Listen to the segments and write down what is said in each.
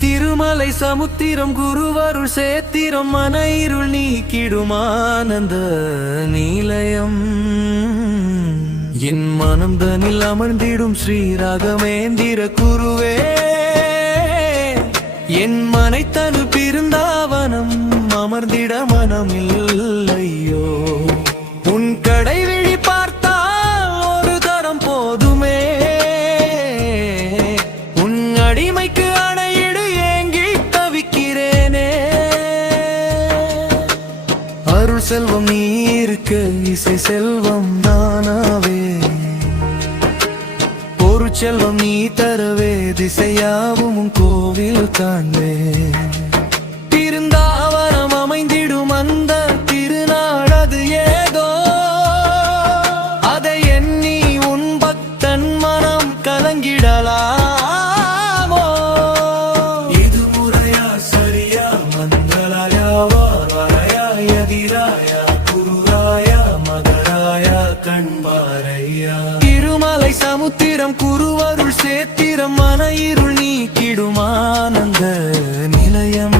திருமலை சமுத்திரம் குருவருள் சேத்திரம் மன இருள் நீக்கிடுமானந்த நீலயம் என் மனம் தனில் அமர்ந்திடும் ஸ்ரீராகவேந்திர குருவே என் மனை தனு பிருந்தாவனம் அமர்ந்திட மனமில்லையோ உன் கடை விழி பார்த்தால் ஒரு தரம் போதுமே உன் அடிமைக்கு அணையிடு ஏங்கி தவிக்கிறேனே அருள் செல்வம் நீ இருக்க இசை செல்வம் தானாவே ஒரு செல்வம் நீ தரவே திசையாவும் கோவில் காண்பே திருந்தாவனம் அமைந்திடும் அந்த திருநாடது ஏதோ அதை எண்ணி உன் பக்தன் மனம் கலங்கிடலாமோ இது முறையா சரியா மந்தலாயா வாராயா எதிராயா குருராயா மகராயா கண்பாரையா திருமலை சமுத்திரம் குருவருள் சேத்திரம் மன இருள் நீக்கிடுமானந்த நிலையம்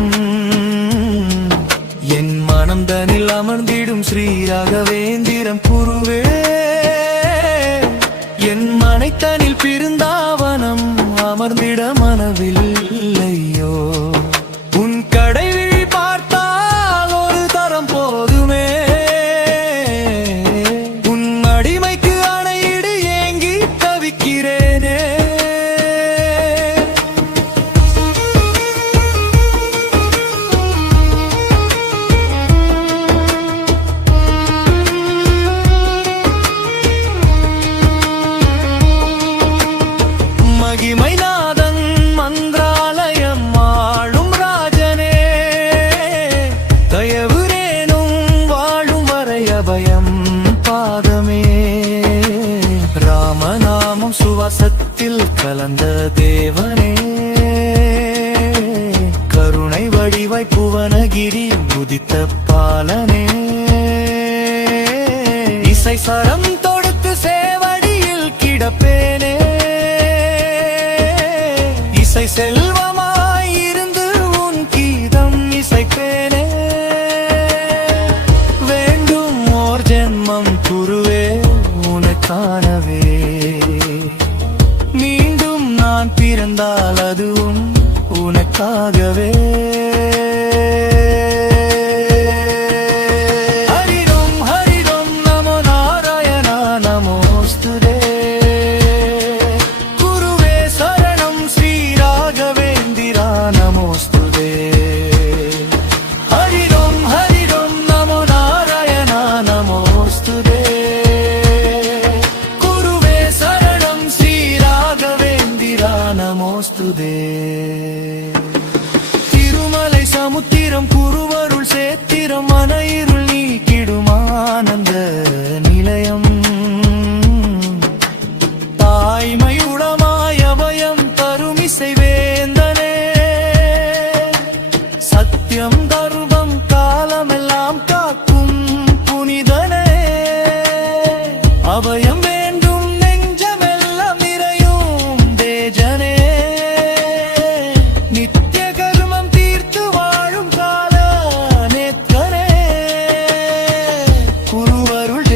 என் மனம் தனில் அமர்ந்திடும் ஸ்ரீராகவேந்திரம் குருவே என் மனைத்தனில் பிருந்தாவனம் அமர்ந்திட மனவில்லையோ உன் கடை விழி பார்த்தால் ஒரு தரம் போதுமே உன் அடிமைக்கு அணையிடு ஏங்கி தவிக்கிறேனே மகிமைநாதன் மந்திராலயம் ஆளும் ராஜனே தயவுரேனும் வாழும் வரை அபயம் பாதமே ராமநாமம் சுவாசத்தில் கலந்த தேவனே கருணை வடிவாய் புவனகிரி உதித்த பாலனே இசை சரம் தொடுத்து சேவடியில் கிடப்பேனே இசை செல்வமாயிருந்து உன் கீதம் இசைப்பேனே வேண்டும் ஓர் ஜென்மம் குருவே உனக்கானவே மீண்டும் நான் பிறந்தால் அதுவும் உனக்காகவே ஹரிதம் ஹரிதம் நமோ நாராயணா நமோஸ்துதே குருவே சரணம் ஸ்ரீராகவேந்திரா நமோஸ்துதே ஹரிதம் ஹரிதம் நமோ நாராயணா நமோஸ்துதே குருவே சரணம் ஸ்ரீராகவேந்திரா நமோஸ்துதே திருமலை சமுத்திரம் குருவருள் சேத்திரம் மன இருள் நீக்கிடுமானந்த நிலையம் தாய்மை உளமாய் அபயம் தரும் இசை வேந்தனே சத்தியம் தர்மம் காலமெல்லாம் காக்கும் புனிதனே அபயம் வேண்டும் நெஞ்சமெல்லாம் நிறையும் தேஜனே நித்திய கர்மம் தீர்த்து வாழும் கால நேத்தனே குருவருள்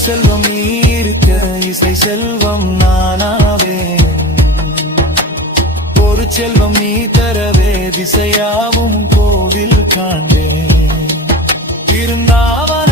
செல்வம் நீ இருக்க இசை செல்வம் நானாவேன். ஒரு செல்வம் நீ தரவே திசையாவும் கோவில் காண்பேன். இருந்தாவன